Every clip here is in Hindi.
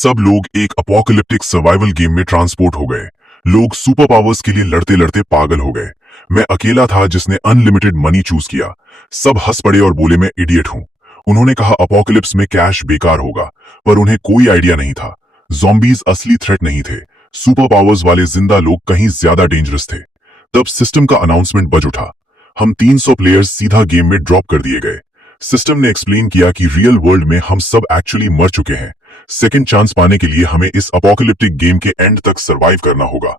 सब लोग एक अपोकलिप्टिक सर्वाइवल गेम में ट्रांसपोर्ट हो गए। लोग सुपर पावर्स के लिए लड़ते लड़ते पागल हो गए। मैं अकेला था जिसने अनलिमिटेड मनी चूज किया। सब हंस पड़े और बोले मैं इडियट हूं। उन्होंने कहा अपोकलिप्स में कैश बेकार होगा, पर उन्हें कोई आइडिया नहीं था। ज़ॉम्बीज असली थ्रेट नहीं थे, सुपर पावर्स वाले जिंदा लोग कहीं ज्यादा डेंजरस थे। तब सिस्टम का अनाउंसमेंट बज उठा। हम 300 प्लेयर्स सीधा गेम में ड्रॉप कर दिए गए। सिस्टम ने एक्सप्लेन किया कि रियल वर्ल्ड में हम सब एक्चुअली मर चुके हैं। सेकंड चांस पाने के लिए हमें इस अपोकलिप्टिक गेम के एंड तक सरवाइव करना होगा।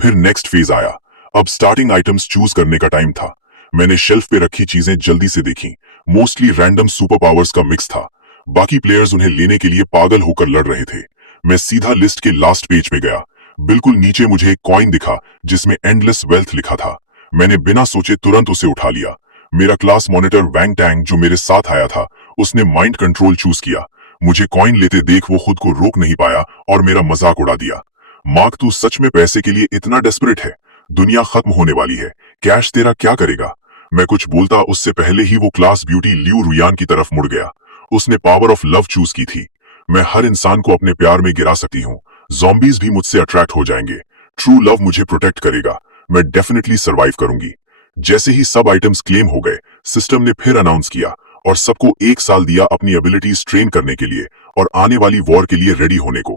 फिर नेक्स्ट फेज आया। अब स्टार्टिंग आइटम्स चूज करने का टाइम था। मैंने शेल्फ पे रखी चीजें जल्दी से देखी। मोस्टली रैंडम सुपर पावर्स का मिक्स था। बाकी प्लेयर्स उन्हें लेने के लिए पागल होकर लड़ रहे थे। मैं सीधा लिस्ट के लास्ट पेज पे गया। बिल्कुल नीचे मुझे एक कॉइन दिखा जिसमें एंडलेस वेल्थ लिखा था। मैंने बिना सोचे तुरंत उसे उठा लिया। मेरा क्लास मॉनिटर वैंग टैंग जो मेरे साथ आया था, उसने माइंड कंट्रोल चूज किया। मुझे कॉइन लेते देख वो खुद को रोक नहीं पाया और मेरा मजाक उड़ा दिया। मार्क, तू सच में पैसे के लिए इतना डेस्परेट है? दुनिया खत्म होने वाली है, कैश तेरा क्या करेगा? मैं कुछ बोलता उससे पहले ही वो क्लास ब्यूटी लियू रुयान की तरफ मुड़ गया। उसने पावर ऑफ लव चूज की थी। मैं हर इंसान को अपने प्यार में गिरा सकती हूँ। ज़ॉम्बीज भी मुझसे अट्रैक्ट हो जाएंगे। ट्रू लव मुझे प्रोटेक्ट करेगा। मैं डेफिनेटली सर्वाइव करूंगी। जैसे ही सब आइटम्स क्लेम हो गए, सिस्टम ने फिर अनाउंस किया और सबको 1 साल दिया अपनी एबिलिटीज ट्रेन करने के लिए और आने वाली वॉर के लिए रेडी होने को।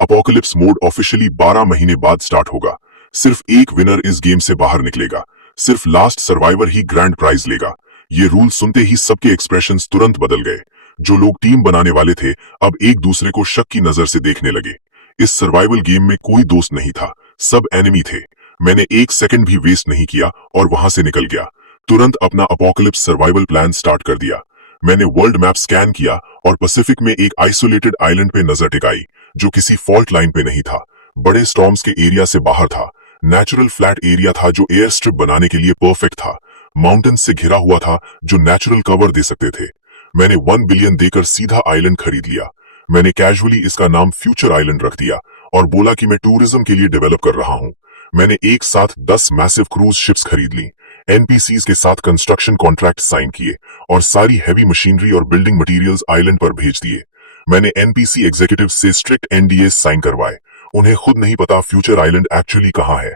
अपोकलिप्स मोड ऑफिशियली 12 महीने बाद स्टार्ट होगा। सिर्फ एक विनर इस गेम से बाहर निकलेगा। सिर्फ लास्ट सर्वाइवर ही ग्रैंड प्राइज लेगा। ये रूल सुनते ही सबके एक्सप्रेशंस तुरंत बदल गए। जो लोग टीम बनाने वाले थे, अब एक दूसरे को शक की नजर से देखने लगे। इस सर्वाइवल गेम में कोई दोस्त नहीं था, सब एनिमी थे। मैंने 1 सेकंड भी वेस्ट नहीं किया और वहां से निकल गया। तुरंत अपना अपोकलिप्स सर्वाइवल प्लान स्टार्ट कर दिया। मैंने वर्ल्ड मैप स्कैन किया और पैसिफिक में एक आइसोलेटेड आइलैंड पे नजर टिकाई, जो किसी फॉल्ट लाइन पे नहीं था, बड़े स्टॉर्म्स के एरिया से बाहर था। नेचुरल फ्लैट एरिया था जो एयर स्ट्रिप बनाने के लिए परफेक्ट था। माउंटेन्स से घिरा हुआ था जो नेचुरल कवर दे सकते थे। मैंने 1 बिलियन देकर सीधा आइलैंड खरीद लिया। मैंने कैजुअली इसका नाम फ्यूचर आइलैंड रख दिया और बोला कि मैं टूरिज्म के लिए डेवलप कर रहा हूँ। मैंने एक साथ 10 मैसिव क्रूज शिप्स खरीद ली, एनपीसीज के साथ कंस्ट्रक्शन कॉन्ट्रैक्ट साइन किए और सारी हैवी मशीनरी और बिल्डिंग मटेरियल्स आइलैंड पर भेज दिए। मैंने एनपीसी एग्जीक्यूटिव से स्ट्रिक्ट एनडीए साइन करवाए। उन्हें खुद नहीं पता फ्यूचर आइलैंड एक्चुअली कहाँ है।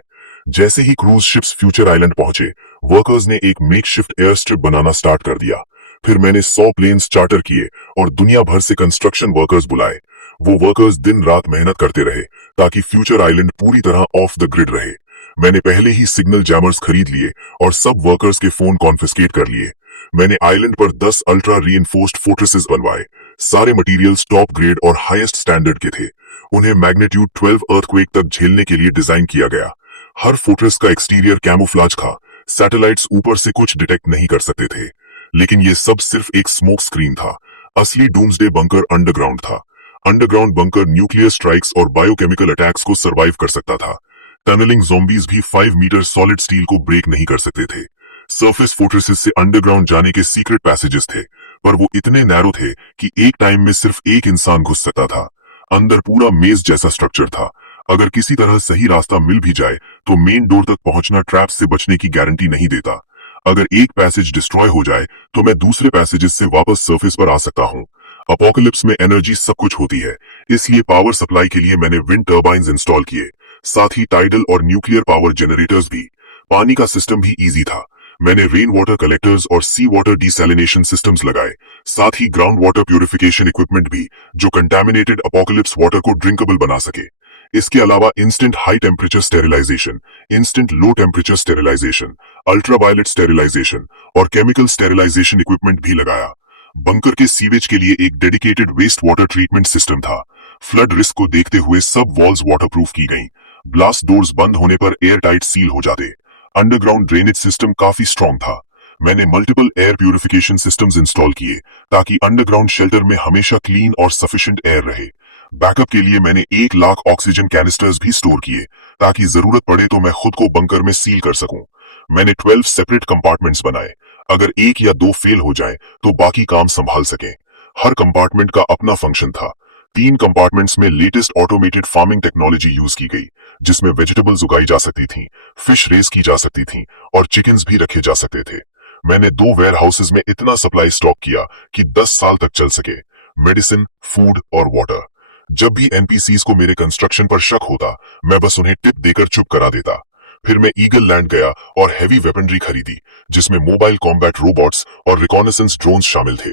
जैसे ही क्रूज शिप्स फ्यूचर आइलैंड पहुंचे, वर्कर्स ने एक मेकशिफ्ट एयर स्ट्रिप बनाना स्टार्ट कर दिया। फिर मैंने 100 प्लेन्स चार्टर किए और दुनिया भर से कंस्ट्रक्शन वर्कर्स बुलाए। वो वर्कर्स दिन रात मेहनत करते रहे ताकि फ्यूचर आइलैंड पूरी तरह ऑफ द ग्रिड रहे। मैंने पहले ही सिग्नल जैमर्स खरीद लिए और सब वर्कर्स के फोन कॉन्फिस्केट कर लिए। मैंने आइलैंड पर 10 अल्ट्रा रीइंफोर्स्ड फोर्ट्रेसेस बनवाए। सारे मटेरियल्स टॉप ग्रेड और हाईएस्ट स्टैंडर्ड के थे। उन्हें मैग्नीट्यूड 12 अर्थक्वेक तक झेलने के लिए डिजाइन किया गया। हर फोर्ट्रेस का एक्सटीरियर कैमोफ्लाज था। सैटेलाइट्स ऊपर से कुछ डिटेक्ट नहीं कर सकते थे। लेकिन ये सब सिर्फ एक स्मोक स्क्रीन था। असली डूम्सडे बंकर अंडरग्राउंड था। अंडरग्राउंड बंकर न्यूक्लियर स्ट्राइक्स और बायोकेमिकल अटैक्स को सरवाइव कर सकता था। टनलिंग ज़ॉम्बीज भी 5 मीटर सॉलिड स्टील को ब्रेक नहीं कर सकते थे। सरफेस फोर्ट्रेसेस से अंडरग्राउंड जाने के सीक्रेट पैसेजेस थे, पर वो इतने नैरो थे कि एक टाइम में सिर्फ एक इंसान घुस सकता था। अंदर पूरा मेज जैसा स्ट्रक्चर था। अगर किसी तरह सही रास्ता मिल भी जाए तो मेन डोर तक पहुंचना ट्रैप से बचने की गारंटी नहीं देता। अगर एक पैसेज डिस्ट्रॉय हो जाए तो मैं दूसरे पैसेजेस से वापस सरफेस पर आ सकता हूँ। अपोकलिप्स में एनर्जी सब कुछ होती है, इसलिए पावर सप्लाई के लिए मैंने विंड टर्बाइंस इंस्टॉल किए, साथ ही टाइडल और न्यूक्लियर पावर जनरेटर्स भी। पानी का सिस्टम भी इजी था। मैंने रेन वाटर कलेक्टर्स और सी वाटर डिसैलिनेशन सिस्टम्स लगाए, साथ ही ग्राउंड वाटर प्यूरिफिकेशन इक्विपमेंट भी, जो कंटामिनेटेड अपोकलिप्स वाटर को ड्रिंकेबल बना सके। इसके अलावा instant high temperature sterilisation, instant low temperature sterilisation, ultraviolet sterilisation और केमिकल स्टेरिलाइजेशन इक्विपमेंट भी लगाया। बंकर के सीवेज के लिए एक dedicated waste water treatment system था। फ्लड रिस्क को देखते हुए सब वॉल्स वाटरप्रूफ की गईं। ब्लास्ट डोर्स बंद होने पर एयर टाइट सील हो जाते। अंडरग्राउंड ड्रेनेज सिस्टम काफी स्ट्रॉन्ग था। मैंने multiple air purification systems install किए ताकि अंडरग्राउंड शेल्टर में हमेशा क्लीन और सफिशिएंट एयर रहे। बैकअप के लिए मैंने 1 लाख ऑक्सीजन कैनिस्टर्स भी स्टोर किए ताकि जरूरत पड़े तो मैं खुद को बंकर में सील कर सकूं। मैंने 12 सेपरेट कंपार्टमेंट्स बनाए। अगर 1 या 2 फेल हो जाए तो बाकी काम संभाल सकें। हर कंपार्टमेंट का अपना फंक्शन था। 3 कंपार्टमेंट्स में latest automated farming technology use की गई, जिसमें वेजिटेबल्स उगाई जा सकती थी, फिश रेस की जा सकती थी और चिकन्स भी रखे जा सकते थे। मैंने 2 वेयर हाउसेज में इतना सप्लाई स्टॉक किया कि 10 साल तक चल सके, मेडिसिन, फूड और वाटर। जब भी एनपीसीज को मेरे कंस्ट्रक्शन पर शक होता, मैं बस उन्हें टिप देकर चुप करा देता। फिर मैं ईगल लैंड गया और हैवी वेपनरी खरीदी, जिसमें मोबाइल कॉम्बैट रोबोट्स और रिकॉनेसेंस ड्रोन्स शामिल थे।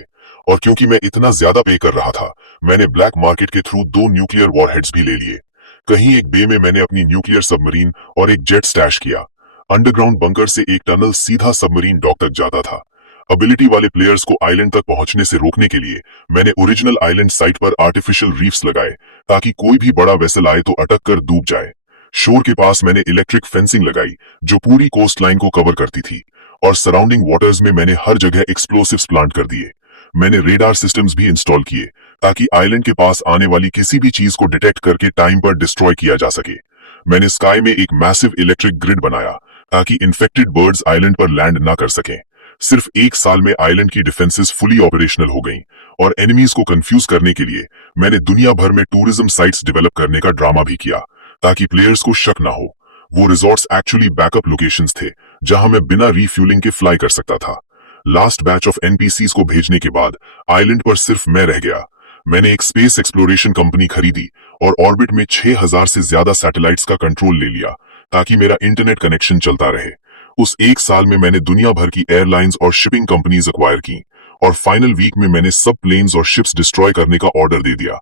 और क्योंकि मैं इतना ज्यादा पे कर रहा था, मैंने ब्लैक मार्केट के थ्रू 2 न्यूक्लियर वॉरहेड्स भी ले लिए। कहीं एक बे में मैंने अपनी न्यूक्लियर सबमरीन और एक जेट स्टैश किया। अंडरग्राउंड बंकर से एक टनल सीधा सबमरीन डॉक तक जाता था। एबिलिटी वाले प्लेयर्स को आइलैंड तक पहुंचने से रोकने के लिए मैंने ओरिजिनल आइलैंड साइट पर आर्टिफिशियल रीफ्स लगाए, ताकि कोई भी बड़ा वेसल आए तो अटक कर डूब जाए। शोर के पास मैंने इलेक्ट्रिक फेंसिंग लगाई, जो पूरी कोस्ट लाइन को कवर करती थी, और सराउंडिंग वाटर्स में मैंने हर जगह एक्सप्लोसिव्स प्लांट कर दिए। मैंने रेडार सिस्टम्स भी इंस्टॉल किए, ताकि आइलैंड के पास आने वाली किसी भी चीज को डिटेक्ट करके टाइम पर डिस्ट्रॉय किया जा सके। मैंने स्काई में एक मैसिव इलेक्ट्रिक ग्रिड बनाया, ताकि इन्फेक्टेड बर्ड्स आइलैंड पर लैंड ना कर सकें। सिर्फ 1 साल में आइलैंड की डिफेंसेस फुली ऑपरेशनल हो गईं, और एनिमीज को कंफ्यूज करने के लिए मैंने दुनिया भर में टूरिज्म साइट्स डेवलप करने का ड्रामा भी किया, ताकि प्लेयर्स को शक ना हो। वो रिजॉर्ट्स एक्चुअली बैकअप लोकेशंस थे, जहां मैं बिना रीफ्यूलिंग के फ्लाई कर सकता था। लास्ट बैच ऑफ एनपीसीज को भेजने के बाद आइलैंड पर सिर्फ मैं रह गया। मैंने एक स्पेस एक्सप्लोरेशन कंपनी खरीदी और ऑर्बिट में 6000 से ज्यादा सैटेलाइट्स का कंट्रोल ले लिया, ताकि मेरा इंटरनेट कनेक्शन चलता रहे। उस 1 साल में मैंने दुनिया भर की एयरलाइंस और शिपिंग कंपनीज एक्वायर की, और फाइनल वीक में मैंने सब प्लेन्स और शिप्स डिस्ट्रॉय करने का ऑर्डर दे दिया।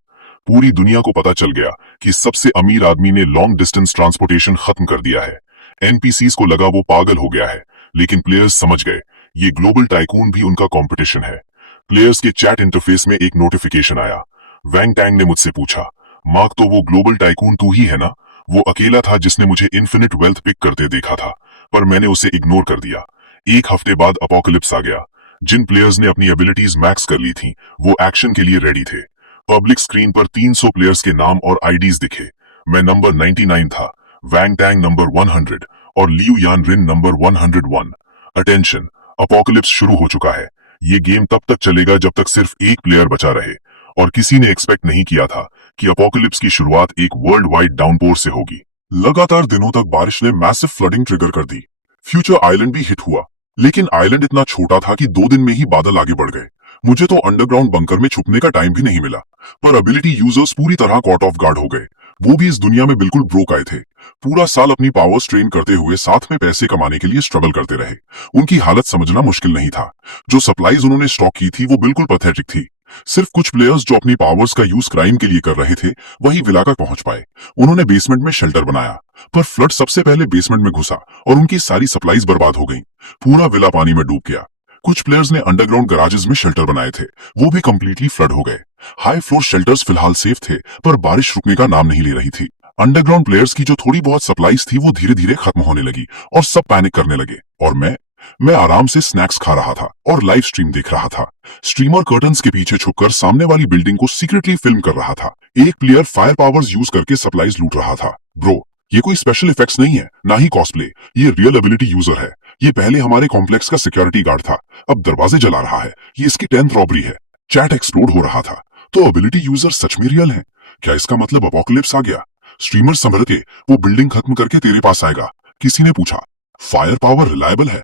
पूरी दुनिया को पता चल गया कि सबसे अमीर आदमी ने लॉन्ग डिस्टेंस ट्रांसपोर्टेशन खत्म कर दिया है। एनपीसीज को लगा वो पागल हो गया है, लेकिन प्लेयर्स समझ गए ये ग्लोबल टाइकून भी उनका कंपटीशन है। प्लेयर्स के चैट इंटरफेस में एक नोटिफिकेशन आया। वैंग टैंग ने मुझसे पूछा, मार्क, तो वो ग्लोबल टाइकून तू ही है ना? वो अकेला था जिसने मुझे इन्फिनिट वेल्थ पिक करते देखा था, पर मैंने उसे इग्नोर कर दिया। 1 हफ्ते बाद अपोकलिप्स आ गया। जिन प्लेयर्स ने अपनी एबिलिटीज मैक्स कर ली थी, वो एक्शन के लिए रेडी थे। पब्लिक स्क्रीन पर 300 प्लेयर्स के नाम और आईडीज दिखे। मैं नंबर 99 था, वैंग टैंग नंबर 100 और लियू यान रिन नंबर 101। अटेंशन, अपोकलिप्स शुरू हो चुका है। ये गेम तब तक चलेगा जब तक सिर्फ एक प्लेयर बचा रहे, और किसी ने एक्सपेक्ट नहीं किया था कि अपोकलिप्स की शुरुआत एक वर्ल्ड वाइड डाउनपोर से होगी। लगातार दिनों तक बारिश ने मैसिव फ्लडिंग ट्रिगर कर दी। फ्यूचर आइलैंड भी हिट हुआ, लेकिन आइलैंड इतना छोटा था कि 2 दिन में ही बादल आगे बढ़ गए। मुझे तो अंडरग्राउंड बंकर में छुपने का टाइम भी नहीं मिला, पर एबिलिटी यूजर्स पूरी तरह कॉट ऑफ गार्ड हो गए। वो भी इस दुनिया में बिल्कुल ब्रोक आए थे। पूरा साल अपनी पावर्स ट्रेन करते हुए साथ में पैसे कमाने के लिए स्ट्रगल करते रहे। उनकी हालत समझना मुश्किल नहीं था। जो सप्लाईज उन्होंने स्टॉक की थी वो बिल्कुल पैथेटिक थी। सिर्फ कुछ प्लेयर्स जो अपनी पावर्स का यूज क्राइम के लिए कर रहे थे, वही विला तक पहुंच पाए। उन्होंने बेसमेंट में शेल्टर बनाया, पर फ्लड सबसे पहले बेसमेंट में घुसा और उनकी सारी सप्लाईज बर्बाद हो गईं। पूरा विला पानी में डूब गया। कुछ प्लेयर्स ने अंडरग्राउंड गराजेस में शेल्टर बनाए थे, वो भी कंप्लीटली फ्लड हो गए। हाई फ्लोर शेल्टर्स फिलहाल सेफ थे, पर बारिश रुकने का नाम नहीं ले रही थी। अंडरग्राउंड प्लेयर्स की जो थोड़ी बहुत सप्लाईज थी वो धीरे धीरे खत्म होने लगी, और सब पैनिक करने लगे। और मैं आराम से स्नैक्स खा रहा था और लाइव स्ट्रीम देख रहा था। स्ट्रीमर कर्टन्स के पीछे छुपकर सामने वाली बिल्डिंग को सीक्रेटली फिल्म कर रहा था। एक प्लेयर फायर पावर्स यूज करके सप्लाईज लूट रहा था। ब्रो, ये कोई स्पेशल इफेक्ट्स नहीं है, ना ही कॉस्प्ले। ये रियल एबिलिटी यूजर है। ये पहले हमारे कॉम्प्लेक्स का सिक्योरिटी गार्ड था, अब दरवाजे जला रहा है। ये इसकी 10th रॉबरी है। चैट एक्सप्लोड हो रहा था। तो एबिलिटी यूजर सच में रियल है क्या? इसका मतलब अपोकलिप्स आ गया। स्ट्रीमर संभल के वो बिल्डिंग खत्म करके तेरे पास आएगा। किसी ने पूछा, फायर पावर रिलायबल है?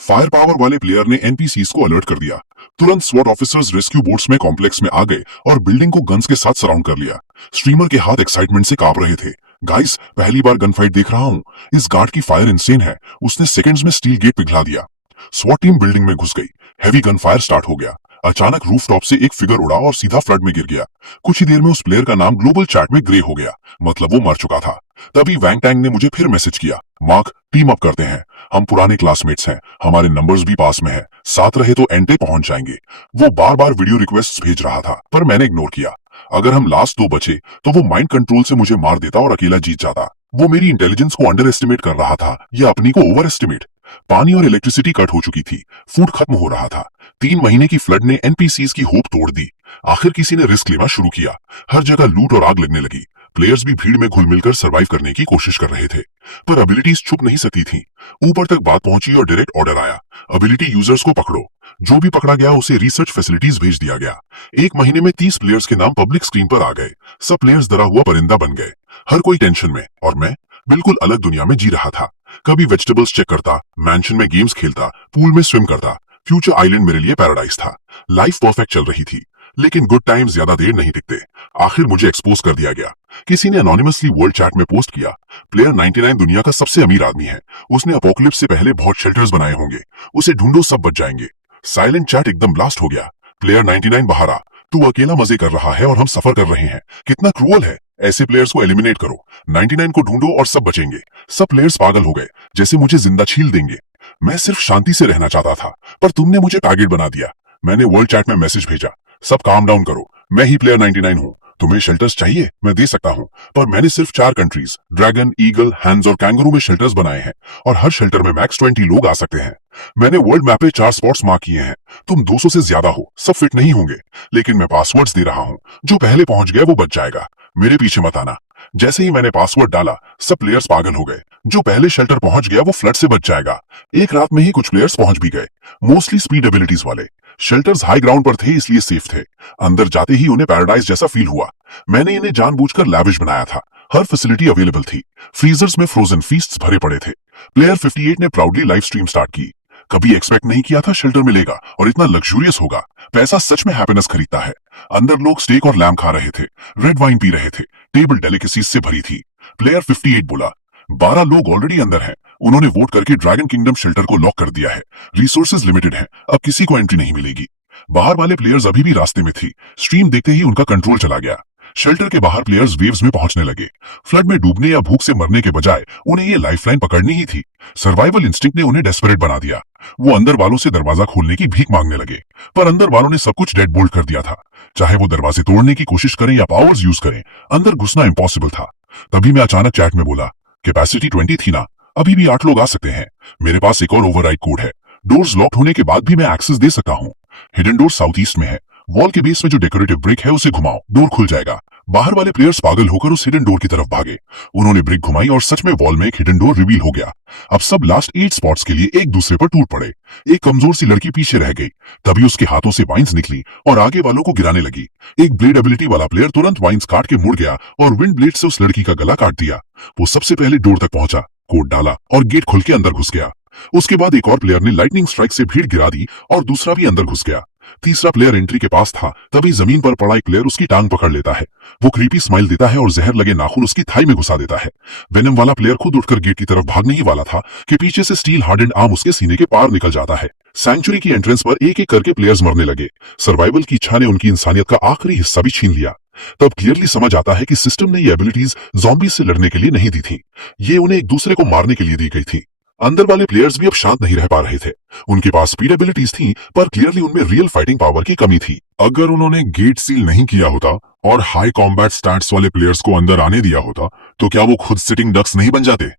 फायर पावर वाले प्लेयर ने एनपीसीज को अलर्ट कर दिया। तुरंत स्वॉट ऑफिसर्स रेस्क्यू बोट्स में कॉम्प्लेक्स में आ गए और बिल्डिंग को गन्स के साथ सराउंड कर लिया। स्ट्रीमर के हाथ एक्साइटमेंट से कांप रहे थे। गाइस, पहली बार गन फाइट देख रहा हूँ। इस गार्ड की फायर इंसेन है। उसने सेकंड्स में स्टील गेट पिघला दिया। स्वॉट टीम बिल्डिंग में घुस गई। हैवी गन फायर स्टार्ट हो गया। अचानक रूफटॉप से एक फिगर उड़ा और सीधा फ्लड में गिर गया। कुछ ही देर में उस प्लेयर का नाम ग्लोबल चैट में ग्रे हो गया, मतलब वो मर चुका था। तभी वैंग टैंग ने मुझे फिर मैसेज किया, मार्क, टीम अप करते हैं। हम पुराने क्लासमेट्स हैं, हमारे नंबर्स भी पास में है। साथ रहे तो एंड पे पहुंच जाएंगे। वो बार बार वीडियो रिक्वेस्ट भेज रहा था, पर मैंने इग्नोर किया। अगर हम लास्ट 2 बचे तो वो माइंड कंट्रोल से मुझे मार देता और अकेला जीत जाता। वो मेरी इंटेलिजेंस को अंडर एस्टिमेट कर रहा था या अपनी को ओवर एस्टिमेट। पानी और इलेक्ट्रिसिटी कट हो चुकी थी। फूड खत्म हो रहा था। 3 महीने की फ्लड ने एनपीसीज की होप तोड़ दी। आखिर किसी ने रिस्क लेना शुरू किया। हर जगह लूट और आग लगने लगी। प्लेयर्स भी भीड़ में घुल मिलकर सर्वाइव करने की कोशिश कर रहे थे, पर एबिलिटीज छुप नहीं सकती थी। ऊपर तक बात पहुंची और डायरेक्ट ऑर्डर आया, एबिलिटी यूजर्स को पकड़ो। जो भी पकड़ा गया उसे रिसर्च फैसिलिटीज भेज दिया गया। 1 महीने में 30 प्लेयर्स के नाम पब्लिक स्क्रीन पर आ गए। सब प्लेयर्स डरा हुआ परिंदा बन गए, हर कोई टेंशन में, और मैं बिल्कुल अलग दुनिया में जी रहा था। कभी वेजिटेबल्स चेक करता, मैंशन में गेम्स खेलता, पूल में स्विम करता। फ्यूचर आइलैंड मेरे लिए पैराडाइज था। लाइफ परफेक्ट चल रही थी, लेकिन गुड टाइम्स ज्यादा देर नहीं टिकते। आखिर मुझे एक्सपोज कर दिया गया। किसी ने एनोनिमसली वर्ल्ड चैट में पोस्ट किया, प्लेयर 99 दुनिया का सबसे अमीर आदमी है। उसने अपोकलिप्स से पहले बहुत शेल्टर्स बनाए होंगे। उसे ढूंढो, सब बच जाएंगे। साइलेंट चैट एकदम ब्लास्ट हो गया। प्लेयर 99 बाहर आ, तू अकेला मजे कर रहा है और हम सफर कर रहे हैं। कितना क्रूअल है। ऐसे प्लेयर्स को एलिमिनेट करो। 99 को ढूंढो और सब बचेंगे। सब प्लेयर्स पागल हो गए, जैसे मुझे जिंदा छील देंगे। मैं सिर्फ शांति से रहना चाहता था, पर तुमने मुझे टारगेट बना दिया। मैंने वर्ल्ड चैट में मैसेज भेजा, सब काम डाउन करो, मैं ही प्लेयर 99 हूँ। तुम्हें शेल्टर्स चाहिए, मैं दे सकता हूँ, पर मैंने सिर्फ 4 कंट्रीज ड्रैगन, ईगल, हैंड्स और कैंगरू में शेल्टर्स बनाए हैं, और हर शेल्टर में मैक्स 20 लोग आ सकते हैं। मैंने वर्ल्ड मैप पे 4 स्पॉट्स मार्क किए हैं। तुम 200 से ज्यादा हो, सब फिट नहीं होंगे, लेकिन मैं पासवर्ड्स दे रहा हूँ। जो पहले पहुंच गया वो बच जाएगा। मेरे पीछे मत आना। जैसे ही मैंने पासवर्ड डाला, सब प्लेयर्स पागल हो गए। जो पहले शेल्टर पहुंच गया वो फ्लड से बच जाएगा। एक रात में ही कुछ प्लेयर्स पहुंच भी गए, मोस्टली स्पीड एबिलिटीज वाले। शेल्टर्स हाई ग्राउंड पर थे, इसलिए सेफ थे। अंदर जाते ही उन्हें पैराडाइज जैसा फील हुआ। मैंने इन्हें जानबूझकर लैविश बनाया था। हर फैसिलिटी अवेलेबल थी। फ्रीजर्स में फ्रोजन फीस्ट्स भरे पड़े थे। प्लेयर 58 ने प्राउडली लाइव स्ट्रीम स्टार्ट की। कभी एक्सपेक्ट नहीं किया था शेल्टर मिलेगा और इतना लग्जूरियस होगा। पैसा सच में हैप्पीनेस खरीदता है। अंदर लोग स्टेक और लैम खा रहे थे, रेड वाइन पी रहे थे, टेबल डेलिकेसीज से भरी थी। प्लेयर 58 बोला, 12 लोग ऑलरेडी अंदर हैं। उन्होंने वोट करके ड्रैगन किंगडम शेल्टर को लॉक कर दिया है। रिसोर्सेज लिमिटेड हैं, अब किसी को एंट्री नहीं मिलेगी। बाहर वाले प्लेयर्स अभी भी रास्ते में थी। स्ट्रीम देखते ही उनका कंट्रोल चला गया। शेल्टर के बाहर प्लेयर्स वेव्स में पहुंचने लगे। फ्लड में डूबने या भूख से मरने के बजाय उन्हें ये लाइफलाइन पकड़नी ही थी। सर्वाइवल इंस्टिंक्ट ने उन्हें डेस्परेट बना दिया। वो अंदर वालों से दरवाजा खोलने की भीख मांगने लगे, पर अंदर वालों ने सब कुछ डेड बोल्ट कर दिया था। चाहे वो दरवाजे तोड़ने की कोशिश करें या पावर्स यूज करें, अंदर घुसना इम्पॉसिबल था। तभी मैं अचानक चैट में बोला, कैपेसिटी 20 थी ना, अभी भी 8 लोग आ सकते हैं। मेरे पास एक और ओवरराइड कोड है। डोर्स लॉक्ड होने के बाद भी मैं एक्सेस दे सकता हूँ। हिडन डोर साउथ ईस्ट में है। वॉल के बेस में जो डेकोरेटिव ब्रिक है उसे घुमाओ, डोर खुल जाएगा। बाहर वाले प्लेयर्स पागल होकर उस हिडन डोर की तरफ भागे। उन्होंने ब्रिक घुमाई और सच में वॉल में एक हिडन डोर रिवील हो गया। अब सब लास्ट 8 स्पॉट्स के लिए एक दूसरे पर टूट पड़े। एक कमजोर सी लड़की पीछे रह गई। तभी उसके हाथों से वाइन्स निकली और आगे वालों को गिराने लगी। एक ब्लेड एबिलिटी वाला प्लेयर तुरंत वाइन्स काट के मुड़ गया और विंड ब्लेड से उस लड़की का गला काट दिया। वो सबसे पहले डोर तक पहुंचा, कोड डाला और गेट खुल के अंदर घुस गया। उसके बाद एक और प्लेयर ने लाइटनिंग स्ट्राइक से भीड़ गिरा दी और दूसरा भी अंदर घुस गया। तीसरा प्लेयर एंट्री के पास था, तभी जमीन पर पड़ा एक प्लेयर उसकी टांग पकड़ लेता है। वो क्रीपी स्माइल देता है और जहर लगे नाखून उसकी थाई में घुसा देता है। वेनम वाला प्लेयर खुद उठकर गेट की तरफ भागने ही वाला था कि पीछे से स्टील हार्डेंड आर्म उसके सीने के पार निकल जाता है। सैंक्चुरी की एंट्रेंस पर एक एक करके प्लेयर्स मरने लगे। सर्वाइवल की इच्छा ने उनकी इंसानियत का आखिरी हिस्सा भी छीन लिया। तब क्लियरली समझ आता है कि सिस्टम ने ये एबिलिटीज ज़ॉम्बीज से लड़ने के लिए नहीं दी थी, ये उन्हें एक दूसरे को मारने के लिए दी गई थी। अंदर वाले प्लेयर्स भी अब शांत नहीं रह पा रहे थे। उनके पास स्पीड एबिलिटीज थी, पर क्लियरली उनमें रियल फाइटिंग पावर की कमी थी। अगर उन्होंने गेट सील नहीं किया होता और हाई कॉम्बैट स्टैट्स वाले प्लेयर्स को अंदर आने दिया होता, तो क्या वो खुद सिटिंग डक्स नहीं बन जाते?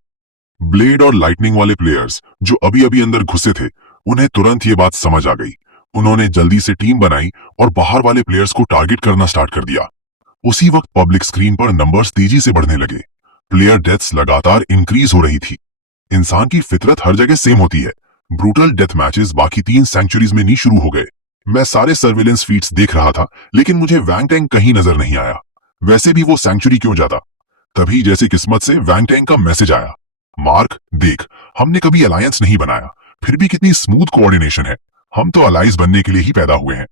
ब्लेड और लाइटनिंग वाले प्लेयर्स जो अभी अभी अंदर घुसे थे, उन्हें तुरंत ये बात समझ आ गई। उन्होंने जल्दी से टीम बनाई और बाहर वाले प्लेयर्स को टारगेट करना स्टार्ट कर दिया। उसी वक्त पब्लिक स्क्रीन पर नंबर्स तेजी से बढ़ने लगे। प्लेयर डेथ्स लगातार इंक्रीज हो रही थी। इंसान की फितरत हर जगह सेम होती है। ब्रूटल डेथ मैचेस बाकी 3 सेंचुरीज में नहीं शुरू हो गए। मैं सारे सर्विलेंस फीड्स देख रहा था, लेकिन मुझे वैंग टैंग कहीं नजर नहीं आया। वैसे भी वो सेंचुरी क्यों जाता? तभी जैसे किस्मत से वैंग टैंग का मैसेज आया, मार्क देख, हमने कभी अलायंस नहीं बनाया, फिर भी कितनी स्मूथ कोऑर्डिनेशन है। हम तो अलाइज बनने के लिए ही पैदा हुए हैं।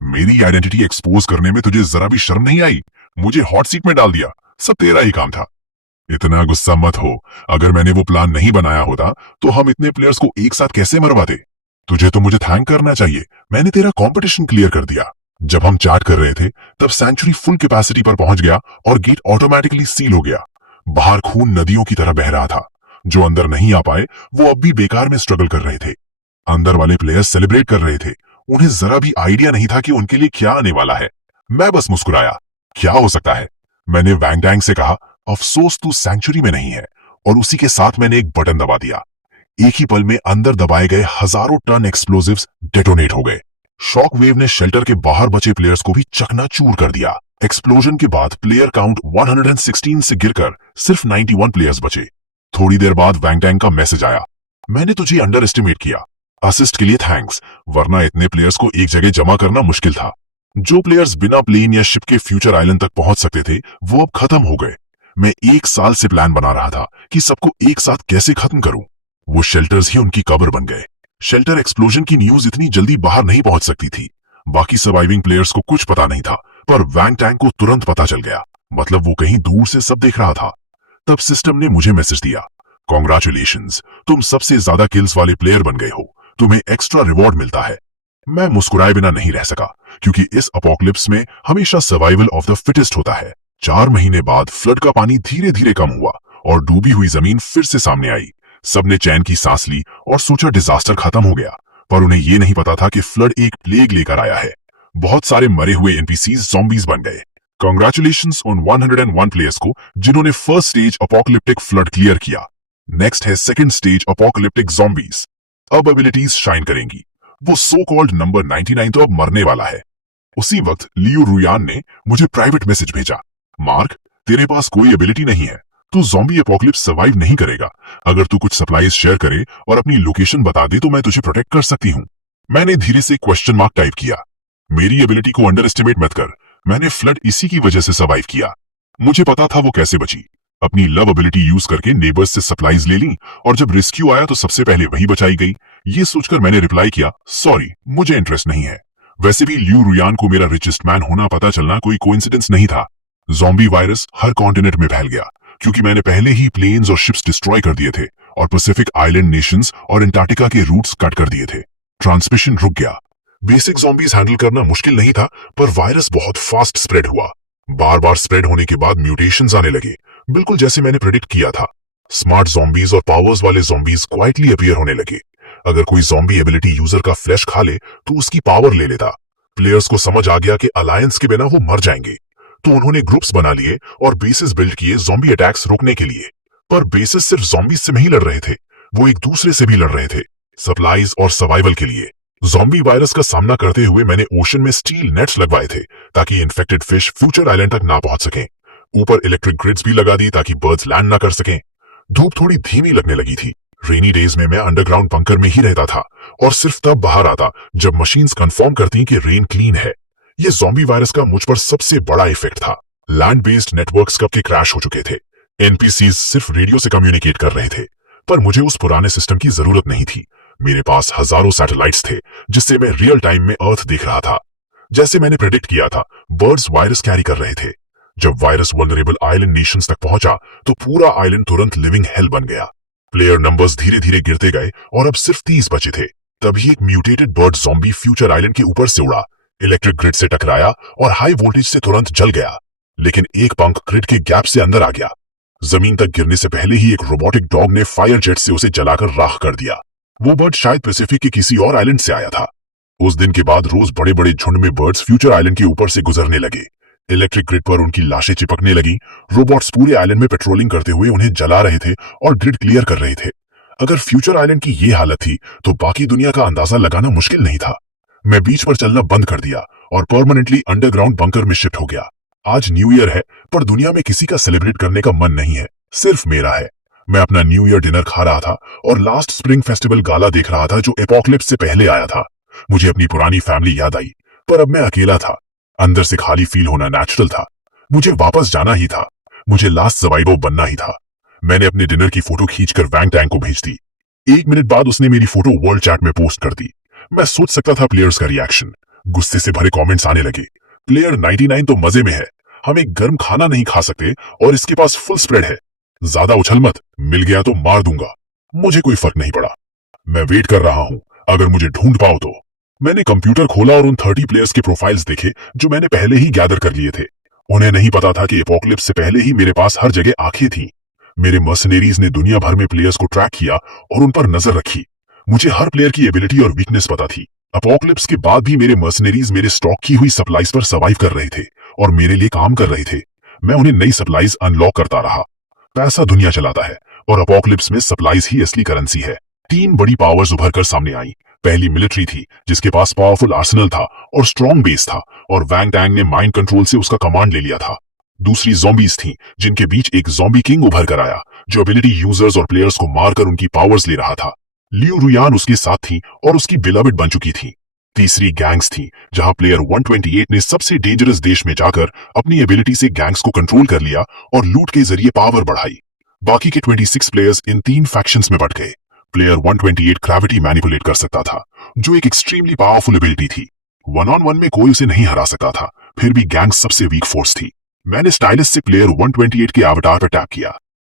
मेरी आइडेंटिटी एक्सपोज करने में तुझे जरा भी शर्म नहीं आई? मुझे हॉट सीट में डाल दिया, सब तेरा ही काम था। इतना गुस्सा मत हो। अगर मैंने वो प्लान नहीं बनाया होता तो हम इतने प्लेयर्स को एक साथ कैसे मरवाते? तुझे तो मुझे थैंक करना चाहिए, मैंने तेरा कंपटीशन क्लियर कर दिया। जब हम चैट कर रहे थे तब सेंचुरी फुल कैपेसिटी पर पहुंच गया और गेट ऑटोमेटिकली सील हो गया। बाहर खून नदियों की तरह बह रहा था। जो अंदर नहीं आ पाए वो अब भी बेकार में स्ट्रगल कर रहे थे। अंदर वाले प्लेयर्स सेलिब्रेट कर रहे थे। उन्हें जरा भी आइडिया नहीं था कि उनके लिए क्या आने वाला है। मैं बस मुस्कुराया, क्या हो सकता है। मैंने वैंग टैंग से कहा, अफसोस तू सेंचुरी में नहीं है, और उसी के साथ मैंने एक बटन दबा दिया। एक ही पल में अंदर दबाए गए हजारों टन एक्सप्लोजिव्स डेटोनेट हो गए। शॉक वेव ने शेल्टर के बाहर बचे प्लेयर्स को भी चकनाचूर कर दिया। एक्सप्लोजन के बाद प्लेयर काउंट 116 से गिरकर सिर्फ 91 प्लेयर्स बचे। थोड़ी देर बाद वैंग टैंग का मैसेज आया, मैंने तुझे अंडर एस्टिमेट किया, असिस्ट के लिए थैंक्स, वरना इतने प्लेयर्स को एक जगह जमा करना मुश्किल था। जो प्लेयर्स बिना प्लेन या शिप के फ्यूचर आइलैंड तक पहुंच सकते थे वो अब खत्म हो गए। मैं 1 साल से प्लान बना रहा था कि सबको एक साथ कैसे खत्म करूं। वो शेल्टर्स ही उनकी कब्र बन गए। शेल्टर एक्सप्लोजन की न्यूज इतनी जल्दी बाहर नहीं पहुंच सकती थी। बाकी सर्वाइविंग प्लेयर्स को कुछ पता नहीं था, पर वैंग टैंग को तुरंत पता चल गया। मतलब वो कहीं दूर से सब देख रहा था। तब सिस्टम ने मुझे मैसेज दिया, कॉन्ग्रेचुलेशंस, तुम सबसे ज्यादा किल्स वाले प्लेयर बन गए हो, तुम्हें एक्स्ट्रा रिवॉर्ड मिलता है। मैं मुस्कुराए बिना नहीं रह सका, क्योंकि इस अपोकलिप्स में हमेशा सर्वाइवल ऑफ द फिटेस्ट होता है। 4 महीने बाद फ्लड का पानी धीरे धीरे कम हुआ और डूबी हुई जमीन फिर से सामने आई। सबने चैन की सांस ली और सोचा डिजास्टर खत्म हो गया, पर उन्हें यह नहीं पता था कि फ्लड एक प्लेग लेकर आया है। बहुत सारे मरे हुए एनपीसीज ज़ॉम्बीज बन गए। कांग्रेचुलेशंस उन 101 प्लेयर्स को जिन्होंने first stage apocalyptic flood clear किया। नेक्स्ट है सेकंड स्टेज अपोकलिप्टिक ज़ॉम्बीज। अब एबिलिटीज शाइन करेंगी। वो सो कॉल्ड नंबर 99 तो अब मरने वाला है। उसी वक्त लियो रुयान ने मुझे प्राइवेट मैसेज भेजा, मार्क, तेरे पास कोई एबिलिटी नहीं है, तू ज़ॉम्बी एपोकलिप्स सर्वाइव नहीं करेगा। अगर तू कुछ सप्लाईज शेयर करे और अपनी लोकेशन बता दे तो मैं तुझे प्रोटेक्ट कर सकती हूँ। मैंने धीरे से क्वेश्चन मार्क टाइप किया। मेरी एबिलिटी को अंडर एस्टिमेट मत कर, मैंने फ्लड इसी की वजह से सर्वाइव किया। मुझे पता था वो कैसे बची। अपनी लव एबिलिटी यूज करके नेबर्स से सप्लाईज ले ली और जब रेस्क्यू आया तो सबसे पहले वही बचाई गई। ये सोचकर मैंने रिप्लाई किया, सॉरी, मुझे इंटरेस्ट नहीं है। वैसे भी लियू रुयान को मेरा रिचेस्ट मैन होना पता चलना कोई कोइंसिडेंस नहीं था। ज़ॉम्बी वायरस हर कॉन्टिनेंट में फैल गया, क्योंकि मैंने पहले ही प्लेन्स और शिप्स डिस्ट्रॉय कर दिए थे और पैसिफिक आइलैंड नेशंस और अंटार्कटिका के रूट्स कट कर दिए थे। ट्रांसमिशन रुक गया। बेसिक ज़ॉम्बीज हैंडल करना मुश्किल नहीं था, पर वायरस बहुत फास्ट स्प्रेड हुआ। बार बार स्प्रेड होने के बाद म्यूटेशंस आने लगे, बिल्कुल जैसे मैंने प्रेडिक्ट किया था। स्मार्ट ज़ॉम्बीज और पावर्स वाले ज़ॉम्बीज क्वाइटली अपीयर होने लगे। अगर कोई ज़ॉम्बी एबिलिटी यूजर का फ्लैश खा ले तो उसकी पावर ले लेता। प्लेयर्स को समझ आ गया कि अलायंस के बिना वो मर जाएंगे, तो उन्होंने ग्रुप्स बना लिए और बेसिस बिल्ड किए ज़ॉम्बी अटैक्स रोकने के लिए। पर बेसिस सिर्फ ज़ॉम्बीज से नहीं लड़ रहे थे, वो एक दूसरे से भी लड़ रहे थे, सप्लाईज और सर्वाइवल के लिए। ज़ॉम्बी वायरस का सामना करते हुए मैंने ओशन में स्टील नेट्स लगवाए थे ताकि इन्फेक्टेड फिश फ्यूचर आइलैंड तक ना पहुंच सकें। ऊपर इलेक्ट्रिक ग्रिड्स भी लगा दी ताकि बर्ड्स लैंड ना कर सकें। धूप थोड़ी धीमी लगने लगी थी। रेनी डेज में मैं अंडरग्राउंड बंकर में ही रहता था और सिर्फ तब बाहर आता जब मशीन्स कंफर्म करती कि रेन क्लीन है। ये ज़ॉम्बी वायरस का मुझ पर सबसे बड़ा इफेक्ट था। लैंड बेस्ड नेटवर्क्स कब के क्रैश हो चुके थे। एनपीसीज सिर्फ रेडियो से कम्युनिकेट कर रहे थे, पर मुझे उस पुराने सिस्टम की जरूरत नहीं थी। मेरे पास हजारों सैटेलाइट्स थे जिससे मैं रियल टाइम में अर्थ देख रहा था। जैसे मैंने प्रेडिक्ट किया था, बर्ड्स वायरस कैरी कर रहे थे। जब वायरस वल्नरेबल आइलैंड नेशंस तक पहुंचा तो पूरा आइलैंड तुरंत लिविंग हेल बन गया। प्लेयर नंबर्स धीरे धीरे गिरते गए और अब सिर्फ 30 बचे थे। तभी एक mutated bird zombie future island के ऊपर से उड़ा, इलेक्ट्रिक ग्रिड से टकराया और हाई वोल्टेज से तुरंत जल गया। लेकिन एक पंख ग्रिड के गैप से अंदर आ गया। जमीन तक गिरने से पहले ही एक रोबोटिक डॉग ने फायर जेट से उसे जलाकर राख कर दिया। वो बर्ड शायद पैसिफिक के किसी और आइलैंड से आया था। उस दिन के बाद रोज बड़े बड़े झुंड में बर्ड्स फ्यूचर आइलैंड के ऊपर से गुजरने लगे। इलेक्ट्रिक ग्रिड पर उनकी लाशें चिपकने लगी। रोबोट्स पूरे आइलैंड में पेट्रोलिंग करते हुए उन्हें जला रहे थे और ग्रिड क्लियर कर रहे थे। अगर फ्यूचर आइलैंड की ये हालत थी तो बाकी दुनिया का अंदाजा लगाना मुश्किल नहीं था। मैं बीच पर चलना बंद कर दिया और परमानेंटली अंडरग्राउंड बंकर में शिफ्ट हो गया। आज न्यू ईयर है, पर दुनिया में किसी का सेलिब्रेट करने का मन नहीं है, सिर्फ मेरा है। मैं अपना न्यू ईयर डिनर खा रहा था और लास्ट स्प्रिंग फेस्टिवल गाला देख रहा था जो एपोकलिप्स से पहले आया था। मुझे अपनी पुरानी फैमिली याद आई, पर अब मैं अकेला था। अंदर से खाली फील होना नेचुरल था। मुझे वापस जाना ही था। मुझे लास्ट सर्वाइवर बनना ही था। मैंने अपने डिनर की फोटो खींचकर वैंग टैंग को भेज दी। 1 मिनट बाद उसने मेरी फोटो वर्ल्ड चैट में पोस्ट कर दी। मैं सोच सकता था प्लेयर्स का रिएक्शन। गुस्से से भरे कमेंट्स आने लगे। प्लेयर 99 तो मजे में है, हम एक गर्म खाना नहीं खा सकते और इसके पास फुल स्प्रेड है। ज्यादा उछल मत, मिल गया तो मार दूंगा। मुझे कोई फर्क नहीं पड़ा। मैं वेट कर रहा हूं, अगर मुझे ढूंढ पाओ तो। मैंने कंप्यूटर खोला और उन 30 प्लेयर्स के प्रोफाइल्स देखे जो मैंने पहले ही गैदर कर लिए थे। उन्हें नहीं पता था कि एपोकलिप्स से पहले ही मेरे पास हर जगह आंखें थी। मेरे मर्सनेरीज ने दुनिया भर में प्लेयर्स को ट्रैक किया और उन पर नजर रखी। मुझे हर प्लेयर की एबिलिटी और वीकनेस पता थी। अपोकलिप्स के बाद भी मेरे मर्सनेरीज मेरे स्टॉक की हुई सप्लाईज पर सर्वाइव कर रहे थे और मेरे लिए काम कर रहे थे। मैं उन्हें नई सप्लाईज अनलॉक करता रहा। पैसा दुनिया चलाता है और अपोकलिप्स में सप्लाईज ही असली करेंसी है। 3 बड़ी पावर्स उभर कर सामने आई। पहली मिलिट्री थी जिसके पास पावरफुल आर्सेनल था और स्ट्रॉन्ग बेस था और वैंग टैंग ने माइंड कंट्रोल से उसका कमांड ले लिया था। दूसरी ज़ॉम्बीज थी जिनके बीच एक ज़ॉम्बी किंग उभर कर आया जो एबिलिटी यूजर्स और प्लेयर्स को मारकर उनकी पावर्स ले रहा था। लियू रुयान उसके साथ थी और उसकी बिलवेड बन चुकी थी। तीसरी गैंग्स थी जहां प्लेयर 128 ने सबसे डेंजरस देश में जाकर अपनी एबिलिटी से गैंग्स को कंट्रोल कर लिया और लूट के जरिए पावर बढ़ाई। बाकी के 26 प्लेयर्स इन 3 फैक्शंस में बट गए। प्लेयर 128 ग्रेविटी मैनिपुलेट कर सकता था, जो एक एक्सट्रीमली पावरफुल एबिलिटी थी। वन ऑन वन में कोई उसे नहीं हरा सकता था, फिर भी गैंग सबसे वीक फोर्स थी। मैंने स्टाइलिश से प्लेयर 128 के एवटार पर टैप किया।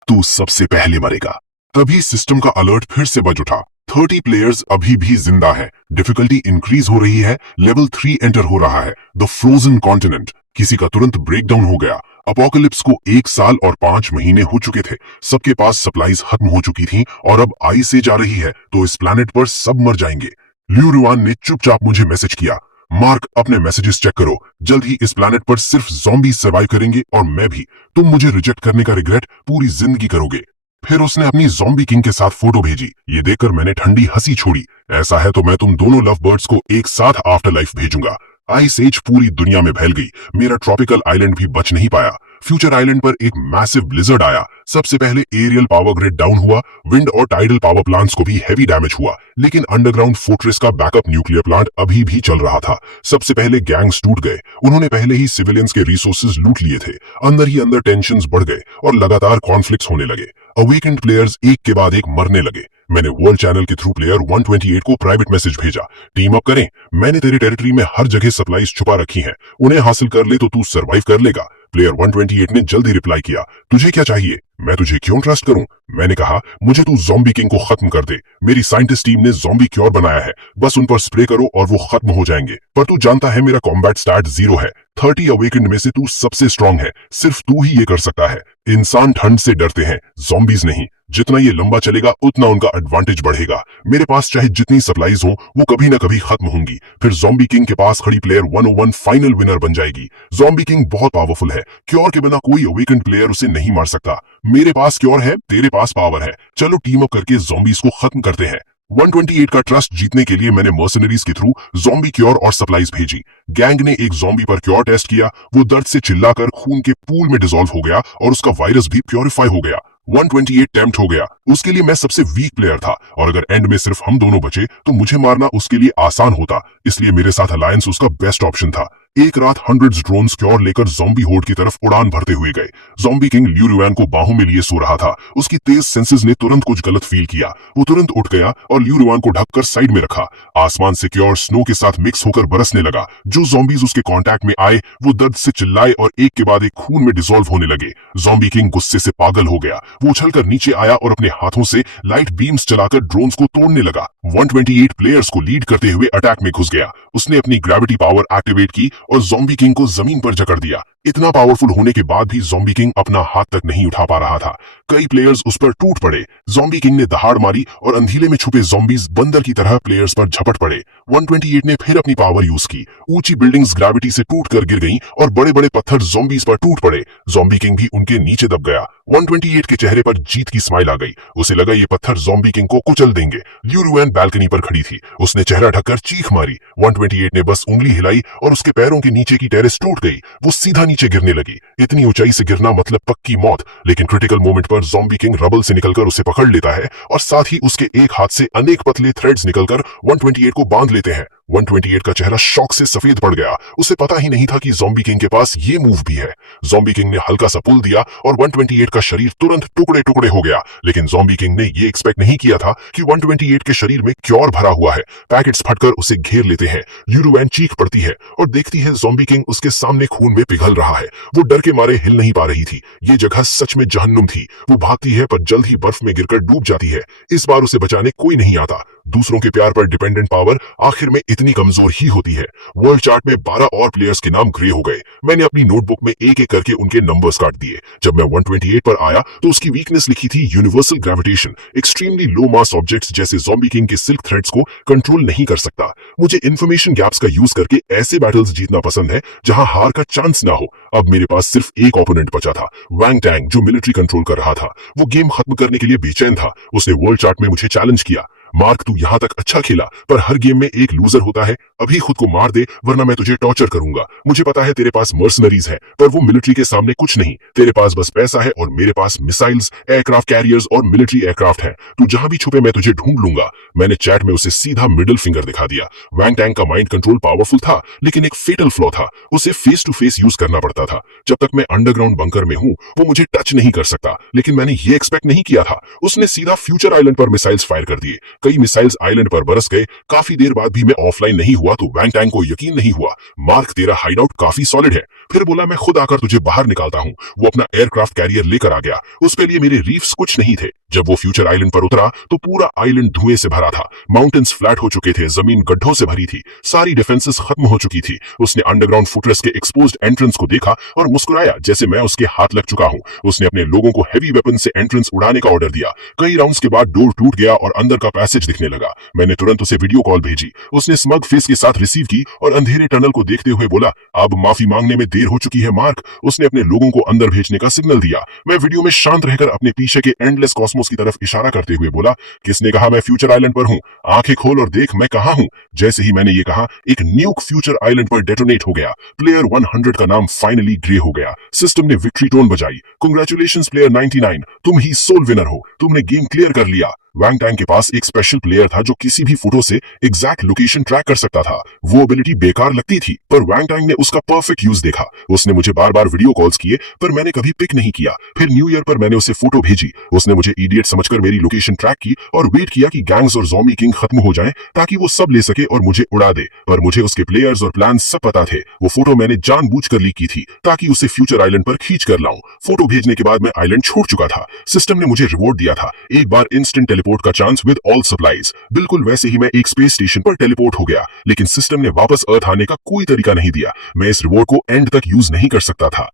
तू सबसे पहले मरेगा। तभी सिस्टम का अलर्ट फिर से बज उठा। 30 प्लेयर्स अभी भी जिंदा है। डिफिकल्टी इंक्रीज हो रही है। लेवल 3 एंटर हो रहा है। The frozen continent. किसी का तुरंत ब्रेकडाउन हो गया। अपोकलिप्स को 1 साल और 5 महीने हो चुके थे। सबके पास सप्लाईज खत्म हो चुकी थी और अब आइस एज आ रही है तो इस प्लैनेट पर सब मर जाएंगे। ल्यू रुआन ने चुपचाप मुझे मैसेज किया, मार्क अपने मैसेजेस चेक करो, जल्द ही इस प्लैनेट पर सिर्फ ज़ॉम्बी सर्वाइव करेंगे और मैं भी। तुम मुझे रिजेक्ट करने का रिग्रेट पूरी जिंदगी करोगे। फिर उसने अपनी ज़ॉम्बी किंग के साथ फोटो भेजी। ये देखकर मैंने ठंडी हंसी छोड़ी। ऐसा है तो मैं तुम दोनों लव बर्ड्स को एक साथ आफ्टर लाइफ भेजूंगा। आइस एज पूरी दुनिया में फैल गई। मेरा ट्रॉपिकल आइलैंड भी बच नहीं पाया। फ्यूचर आइलैंड पर एक मैसिव ब्लिजर्ड आया। सबसे पहले एरियल पावर ग्रिड डाउन हुआ। विंड और टाइडल पावर प्लांट्स को भी हैवी डैमेज हुआ, लेकिन अंडरग्राउंड फोर्ट्रेस का बैकअप न्यूक्लियर प्लांट अभी भी चल रहा था। सबसे पहले गैंग्स टूट गए। उन्होंने पहले ही सिविलियंस के रिसोर्सेज लूट लिए थे। अंदर ही अंदर टेंशंस बढ़ गए और लगातार कॉन्फ्लिक्ट्स होने लगे। अवेकेंड प्लेयर्स एक के बाद एक मरने लगे। मैंने वर्ल्ड चैनल के थ्रू प्लेयर 128 को प्राइवेट मैसेज भेजा, टीम अप करें। मैंने तेरे टेरिटरी में हर जगह सप्लाईज छुपा रखी हैं, उन्हें हासिल कर ले तो तू सरवाइव कर लेगा। प्लेयर 128 ने जल्दी रिप्लाई किया, तुझे क्या चाहिए? मैं तुझे क्यों ट्रस्ट करूं? मैंने कहा, मुझे तू ज़ॉम्बी किंग को खत्म कर दे। मेरी साइंटिस्ट टीम ने ज़ॉम्बी क्योर बनाया है, बस उन पर स्प्रे करो और वो खत्म हो जाएंगे। पर तू जानता है मेरा कॉम्बैट स्टैट 0 है। 30 अवेकेंड में से तू सबसे स्ट्रांग है। सिर्फ तू ही ये कर सकता है। इंसान ठंड से डरते हैं, ज़ॉम्बीज नहीं। जितना ये लंबा चलेगा उतना उनका एडवांटेज बढ़ेगा। मेरे पास चाहे जितनी सप्लाईज हो वो कभी ना कभी खत्म होंगी। फिर ज़ॉम्बी किंग के पास खड़ी प्लेयर 101 फाइनल विनर बन जाएगी। ज़ॉम्बी किंग बहुत पावरफुल है। क्योर के बिना कोई अवेकेंड प्लेयर उसे नहीं मार सकता। मेरे पास क्योर है, तेरे पास पावर है। चलो टीम अप करके ज़ॉम्बीज को खत्म करते हैं। 128 का ट्रस्ट जीतने के लिए मैंने मर्सनरीज के थ्रू ज़ॉम्बी क्योर और सप्लाईज भेजी। गैंग ने एक ज़ॉम्बी पर क्योर टेस्ट किया। वो दर्द से चिल्लाकर खून के पूल में डिसॉल्व हो गया और उसका वायरस भी प्योरीफाई हो गया। 128 टेम्प्ट हो गया। उसके लिए मैं सबसे वीक प्लेयर था और अगर एंड में सिर्फ हम दोनों बचे तो मुझे मारना उसके लिए आसान होता, इसलिए मेरे साथ अलायंस उसका बेस्ट ऑप्शन था। एक रात हंड्रेड्स ड्रोन्स क्योर लेकर ज़ॉम्बी होड की तरफ उड़ान भरते हुए गए। ज़ॉम्बी किंग ल्यू रुआन को बाहों में लिए सो रहा था। उसकी तेज सेंसेस ने तुरंत कुछ गलत फील किया। वो तुरंत उठ गया और ल्यू रुआन को ढककर साइड में रखा। आसमान से क्योर स्नो के साथ मिक्स होकर बरसने लगा। जो ज़ॉम्बीज उसके कांटेक्ट में आए वो दर्द से चिल्लाए और एक के बाद एक खून में डिसॉल्व होने लगे। ज़ॉम्बी किंग गुस्से से पागल हो गया। वो उछलकर नीचे आया और अपने हाथों से लाइट बीम्स चलाकर ड्रोन्स को तोड़ने लगा। 128 प्लेयर्स को लीड करते हुए अटैक में घुस गया। उसने अपनी ग्रेविटी पावर एक्टिवेट की और ज़ॉम्बी किंग को जमीन पर जकड़ दिया। इतना पावरफुल होने के बाद भी ज़ॉम्बी किंग अपना हाथ तक नहीं उठा पा रहा था। कई प्लेयर्स उस पर टूट पड़े। ज़ॉम्बी किंग ने दहाड़ मारी और अंधेरे में छुपे ज़ॉम्बीज बंदर की तरह प्लेयर्स पर झपट पड़े। 128 ने फिर अपनी पावर यूज की। ऊंची बिल्डिंग्स ग्रेविटी से टूट कर गिर गईं और बड़े बड़े पत्थर ज़ॉम्बीज पर टूट पड़े। ज़ॉम्बी किंग भी उनके नीचे दब गया। 128 के चेहरे पर जीत की स्माइल आ गई। उसे लगा ये पत्थर ज़ॉम्बी किंग को कुचल देंगे। ल्यू रुआन बालकनी पर खड़ी थी। उसने चेहरा ढककर चीख मारी। 128 ने बस उंगली हिलाई और उसके पैरों के नीचे की टेरेस टूट गई। वो सीधा नीचे गिरने लगी। इतनी ऊंचाई से गिरना मतलब पक्की मौत, लेकिन क्रिटिकल मोमेंट पर ज़ॉम्बी किंग रबल से निकलकर उसे पकड़ लेता है और साथ ही उसके एक हाथ से अनेक पतले थ्रेड्स निकलकर 128 को बांध लेते हैं। 128 का चेहरा शॉक से सफेद पड़ गया। उसे पता ही नहीं था कि ज़ॉम्बी किंग के पास ये मूव भी है। ज़ॉम्बी किंग ने हल्का सा पुल दिया और 128 का शरीर तुरंत टुकड़े टुकड़े हो गया। लेकिन ज़ॉम्बी किंग ने ये एक्सपेक्ट नहीं किया था कि 128 के शरीर में क्योर भरा हुआ है। पैकेट्स फटकर उसे घेर लेते हैं। ल्यू रुआन चीख पड़ती है और देखती है ज़ॉम्बी किंग उसके सामने खून में पिघल रहा है। वो डर के मारे हिल नहीं पा रही थी। ये जगह सच में जहन्नुम थी। वो भागती है पर जल्द ही बर्फ में गिरकर डूब जाती है। इस बार उसे बचाने कोई नहीं आता। दूसरों के प्यार पर डिपेंडेंट पावर आखिर में इतनी कमजोर ही होती है। वर्ल्ड चार्ट में 12 और प्लेयर्स के नाम ग्रे हो गए। मैंने अपनी नोटबुक में एक एक करके उनके नंबर्स काट दिए। जब मैं 128 पर आया तो उसकी वीकनेस लिखी थी यूनिवर्सल ग्रेविटेशन। एक्सट्रीमली लो मास ऑब्जेक्ट्स जैसे ज़ॉम्बी किंग के सिल्क थ्रेड्स को कंट्रोल नहीं कर सकता। मुझे इंफॉर्मेशन गैप्स का यूज करके ऐसे बैटल्स जीतना पसंद है जहां हार का चांस ना हो। अब मेरे पास सिर्फ एक ओपोनेंट बचा था, वैंग टैंग, जो मिलिट्री कंट्रोल कर रहा था। वो गेम खत्म करने के लिए बेचैन था। उसने वर्ल्ड चार्ट में मुझे चैलेंज किया, मार्क तू यहां तक अच्छा खेला पर हर गेम में एक लूजर होता है। अभी खुद को मार दे वरना मैं तुझे टॉर्चर करूंगा। मुझे पता है तेरे पास मर्सनरीज है पर वो मिलिट्री के सामने कुछ नहीं। तेरे पास बस पैसा है और मेरे पास मिसाइल्स, एयरक्राफ्ट कैरियर्स और मिलिट्री एयरक्राफ्ट है। तू जहां भी छुपे मैं तुझे ढूंढ लूंगा। मैंने चैट में उसे सीधा मिडिल फिंगर दिखा दिया। वैंग टैंग का माइंड कंट्रोल पावरफुल था लेकिन एक फेटल फ्लॉ था, उसे फेस टू फेस यूज करना पड़ता था। जब तक मैं अंडरग्राउंड बंकर में हूं वो मुझे टच नहीं कर सकता। लेकिन मैंने ये एक्सपेक्ट नहीं किया था। उसने सीधा फ्यूचर आइलैंड पर मिसाइल्स फायर कर दिए। कई मिसाइल्स आइलैंड पर बरस गए। काफी देर बाद भी मैं ऑफलाइन नहीं हुआ तो वैंग टैंग को यकीन नहीं हुआ। मार्क, तेरा हाइडआउट काफी सॉलिड है। फिर बोला, मैं खुद आकर तुझे बाहर निकालता हूँ। वो अपना एयरक्राफ्ट कैरियर लेकर आ गया। उसके लिए मेरे रीफ्स कुछ नहीं थे। जब वो फ्यूचर आइलैंड पर उतरा तो पूरा आइलैंड धुएं से भरा था। माउंटेन्स फ्लैट हो चुके थे, जमीन गड्ढों से भरी थी, सारी डिफेंसेस खत्म हो चुकी थी। उसने अंडरग्राउंड फुटरेस्ट के एक्सपोज्ड एंट्रेंस को देखा और मुस्कुराया जैसे मैं उसके हाथ लग चुका हूँ। उसने अपने लोगों को हैवी वेपन से एंट्रेंस उड़ाने का ऑर्डर दिया। कई राउंड्स के बाद डोर टूट गया और अंदर का पैसेज दिखने लगा। मैंने तुरंत उसे वीडियो कॉल भेजी। उसने स्मग फेस के साथ रिसीव की और अंधेरे टनल को देखते हुए बोला, अब माफी मांगने में देर हो चुकी है मार्क। उसने अपने लोगों को अंदर भेजने का सिग्नल दिया। मैं वीडियो में शांत रहकर अपने पीछे के एंडलेस कॉस्मोस की तरफ इशारा करते हुए बोला, किसने कहा मैं फ्यूचर आइलैंड पर हूँ? आंखें खोल और देख मैं कहाँ हूँ। जैसे ही मैंने ये कहा, एक न्यूक फ्यूचर आइलैंड पर डेटोनेट हो गया। प्लेयर 100 का नाम फाइनली ग्रे हो गया। सिस्टम ने विक्ट्री टोन बजाई। कांग्रेचुलेशंस प्लेयर 99, तुम ही सोल विनर हो। तुमने गेम क्लियर कर लिया। वैंग टैंग के पास एक स्पेशल प्लेयर था जो किसी भी फोटो से एग्जैक्ट लोकेशन ट्रैक कर सकता था। वो एबिलिटी बेकार लगती थी, पर वैंग टैंग ने उसका परफेक्ट यूज देखा। उसने मुझे बार बार वीडियो कॉल्स किए, पर मैंने कभी पिक नहीं किया। फिर न्यू ईयर पर मैंने उसे फोटो भेजी। उसने मुझे इडियट समझकर मेरी लोकेशन ट्रैक की और वेट किया कि गैंग्स और ज़ॉम्बी किंग खत्म हो जाएं ताकि वो सब ले सके और मुझे उड़ा दे। पर मुझे उसके प्लेयर्स और प्लान सब पता थे। वो फोटो मैंने जानबूझकर लीक की थी ताकि उसे फ्यूचर आइलैंड पर खींच कर लाऊं। फोटो भेजने के बाद मैं आइलैंड छोड़ चुका था। सिस्टम ने मुझे रिवॉर्ड दिया था, एक बार इंस्टेंट टेलीपोर्ट का चांस विद ऑल सप्लाईज। बिल्कुल वैसे ही मैं एक स्पेस स्टेशन पर टेलीपोर्ट हो गया, लेकिन सिस्टम ने वापस अर्थ आने का कोई तरीका नहीं दिया। मैं इस रिवॉर्ड को एंड तक यूज नहीं कर सकता था।